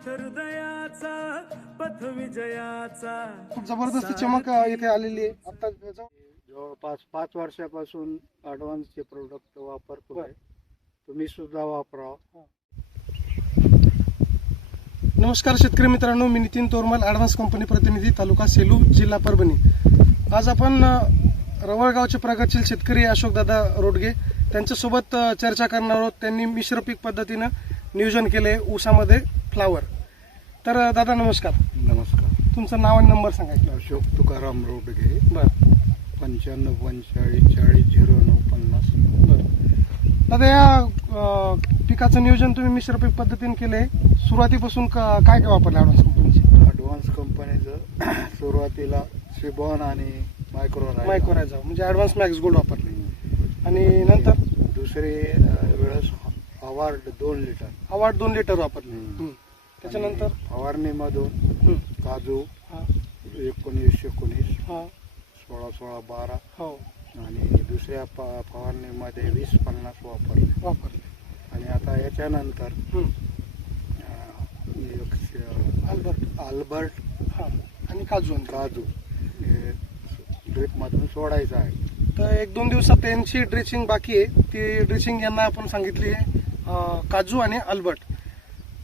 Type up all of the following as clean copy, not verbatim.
हृदयाचा पथ विजयाचा खूप जबरदस्त चमक इथे आलेली आहे. आता जवळपास 5 वर्षापासून ॲडव्हान्सचे प्रोडक्ट वापरतोय. तुम्ही सुद्धा वापरा. नमस्कार शेतकरी मित्रांनो, मी नितीन तोरमल, ॲडव्हान्स कंपनी प्रतिनिधी, तालुका सेलू, जिल्हा परभणी. आज आपण रवळगावचे प्रगतशील शेतकरी अशोकदादा रोडगे त्यांच्यासोबत चर्चा करणार आहोत. त्यांनी मिश्र पीक पद्धतीनं नियोजन केले ऊसामध्ये फ्लावर. तर दादा नमस्कार. नमस्कार. तुमचं नाव आणि नंबर सांगा. अशोक तुकाराम रोडगे. बरं. 95 45 40 09 50. बरं दादा, या पिकाचं नियोजन तुम्ही मिश्र पीक पद्धतीने केले. सुरुवातीपासून काय काय वापरलं ॲडव्हान्स कंपनीचे? ॲडव्हान्स कंपनीचं सुरुवातीला सिबॉन आणि मायक्रोरायझा म्हणजे ॲडव्हान्स मॅक्स गोल्ड वापरले. आणि नंतर दुसरी वेळेस अवार्ड 2 लिटर. अवार्ड 2 लिटर वापरले. त्याच्यानंतर फवारणीमधून काजू 19-19 16-16 12 हो आणि दुसऱ्या फवारणीमध्ये 20-50 वापरले. आणि आता याच्यानंतर अल्बर्ट आणि काजू हे ड्रिपमधून सोडायचं आहे. तर 1-2 दिवसात त्यांची ड्रेसिंग बाकी आहे. ती ड्रेसिंग यांना आपण सांगितली आहे काजू आणि अल्बर्ट.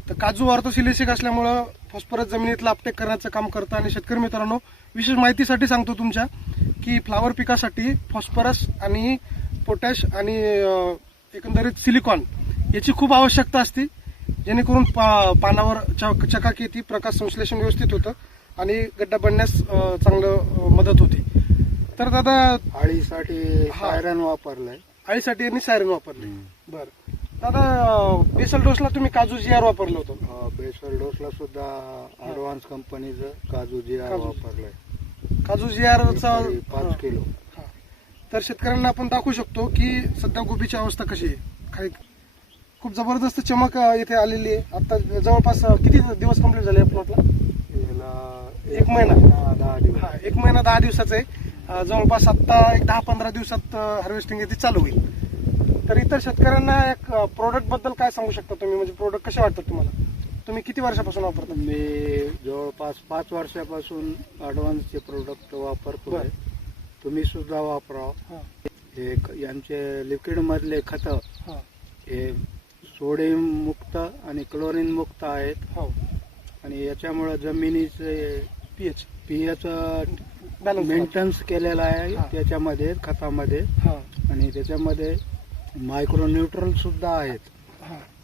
तर काजू ऑर्थोसिलिसिक असल्यामुळं फॉस्फरस जमिनीतलं अपटेक करण्याचं काम करतं. आणि शेतकरी मित्रांनो, विशेष माहितीसाठी सांगतो तुमच्या की फ्लावर पिकासाठी फॉस्फरस आणि पोटॅश आणि एकंदरीत सिलिकॉन याची खूप आवश्यकता असते, जेणेकरून पानावर चकाकी येते, प्रकाश संश्लेषण व्यवस्थित होतं आणि गड्डा बनण्यास चांगलं मदत होते. तर दादा, आळीसाठी सायरन वापरलंय. आळीसाठी यांनी सायरन वापरले. बरं दादा, बेसल डोसला तुम्ही काजू GR वापरलं होतं. बेसल डोसला सुद्धा ॲडव्हान्स कंपनीचं काजू GR वापरलंय. काजू GRचा 5 किलो. तर शेतकऱ्यांना आपण दाखवू शकतो की सध्या गोबीची अवस्था कशी आहे. काही खूप जबरदस्त चमक इथे आलेली आहे. आता जवळपास किती दिवस कंप्लीट झाले या प्लॉटला? याला 1 महिना 10 दिवस. 1 महिना 10 दिवसाचा आहे. जवळपास आता एक 10-15 दिवसात हार्वेस्टिंग याची चालू होईल. तर इतर शेतकऱ्यांना एक प्रोडक्ट बद्दल काय सांगू शकता तुम्ही? म्हणजे प्रोडक्ट कसे वाटतात तुम्हाला? तुम्ही किती वर्षापासून वापरता? मी जवळपास 5 वर्षापासून ॲडव्हान्सचे प्रोडक्ट वापरतोय. तुम्ही सुद्धा वापरा. यांचे लिक्विड मधले खत हे सोडियम मुक्त आणि क्लोरीन मुक्त आहेत. आणि याच्यामुळे जमिनीचे पीएच मेंटेनन्स केलेला आहे त्याच्यामध्ये, खतामध्ये. आणि त्याच्यामध्ये मायक्रो न्यूट्रल सुद्धा आहेत.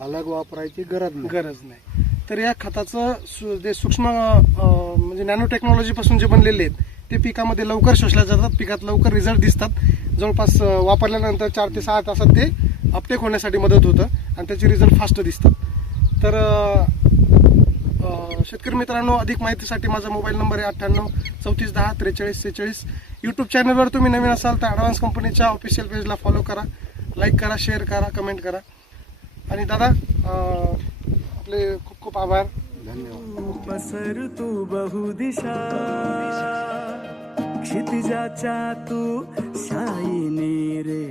अलग वापरायची गरज नाही. तर या खताचं जे सूक्ष्म म्हणजे नॅनो टेक्नॉलॉजी पासून जे बनलेले आहेत ते पिकामध्ये लवकर शोषल्या जातात, पिकात लवकर रिझल्ट दिसतात. जवळपास वापरल्यानंतर 4 ते 6 तासात ते अपटेक होण्यासाठी मदत होतं आणि त्याचे रिझल्ट फास्ट दिसतात. तर शेतकरी मित्रांनो, अधिक माहितीसाठी माझा मोबाईल नंबर आहे 98 34 10 43 46. यूट्यूब चॅनलवर तुम्ही नवीन असाल तर ॲडव्हान्स कंपनीच्या ऑफिशियल पेजला फॉलो करा, लाईक करा, शेअर करा, कमेंट करा. आणि दादा, आपले खूप खूप आभार. धन्यवाद. पसर तू बहुदिशा, क्षितिजाच्या तू शाईनी रे,